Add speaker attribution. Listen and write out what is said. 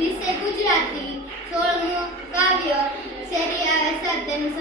Speaker 1: વિશે ગુજરાતી સોળમું કાવ્ય શેરી આવે સાત તેનું